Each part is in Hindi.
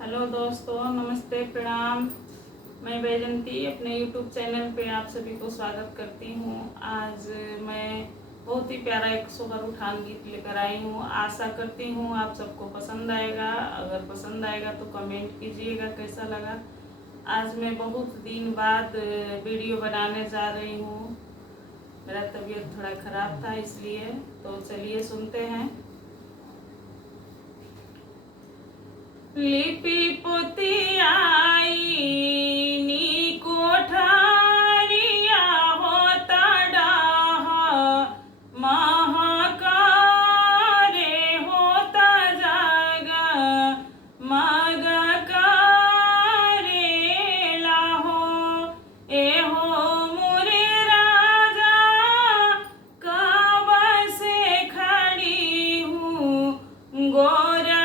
हेलो दोस्तों, नमस्ते, प्रणाम। मैं वैजंती अपने YouTube चैनल पे आप सभी को स्वागत करती हूँ। आज मैं बहुत ही प्यारा एक सोहर उठान गीत लेकर आई हूँ। आशा करती हूँ आप सबको पसंद आएगा। अगर पसंद आएगा तो कमेंट कीजिएगा कैसा लगा। आज मैं बहुत दिन बाद वीडियो बनाने जा रही हूँ। मेरा तबीयत थोड़ा ख़राब था इसलिए। तो चलिए सुनते हैं। लिपि पोती आई नी कोठारिया होता डाह महाकारे होता जाग मग कारे लाहो एहो मोरे राजा कब से खड़ी हूँ गोरा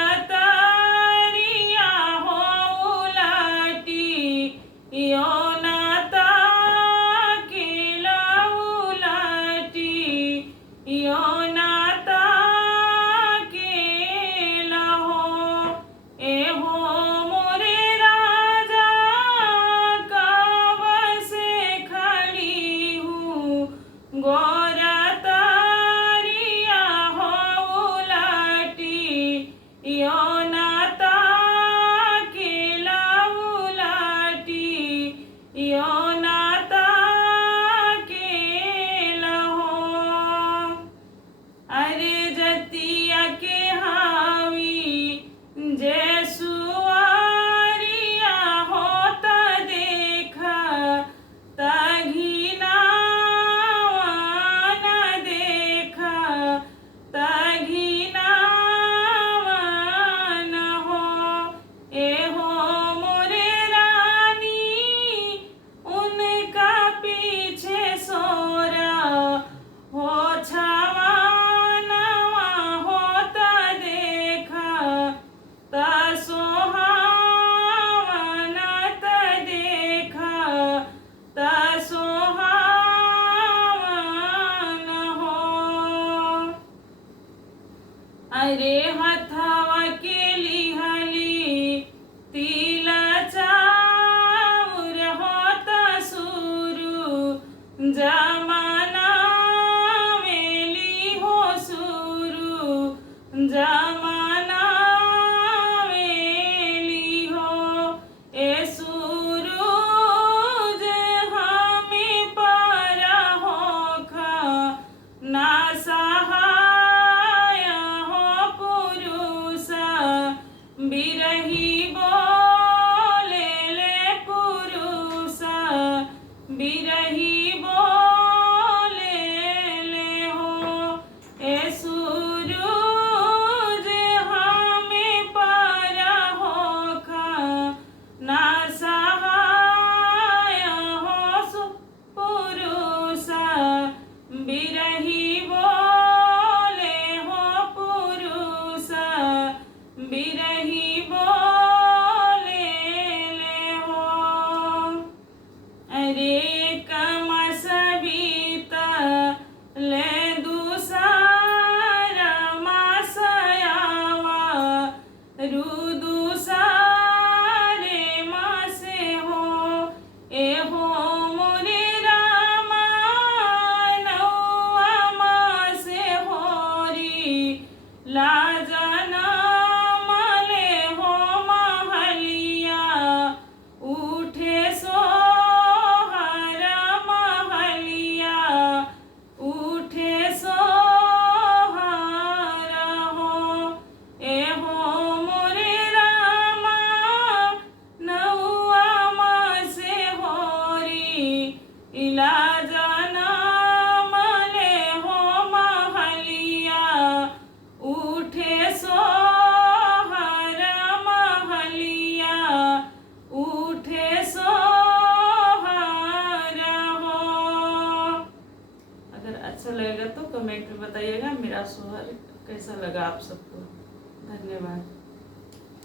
अरे हथवा के लिहली तिला चाउर होता शुरू जमाना मेली हो शुरू जमाना मेली हो ए सूरज हमें पर होखा ना सहा बिरही बोले ले पुरुषा बिरही बोले ले हो ए सूरज हमें पर होखा ना सहाय हो पुरुषा बिरही बोले हो पुरुषा बिरही अच्छा लगेगा तो कमेंट में बताइएगा मेरा सोहर कैसा लगा आप सबको। धन्यवाद।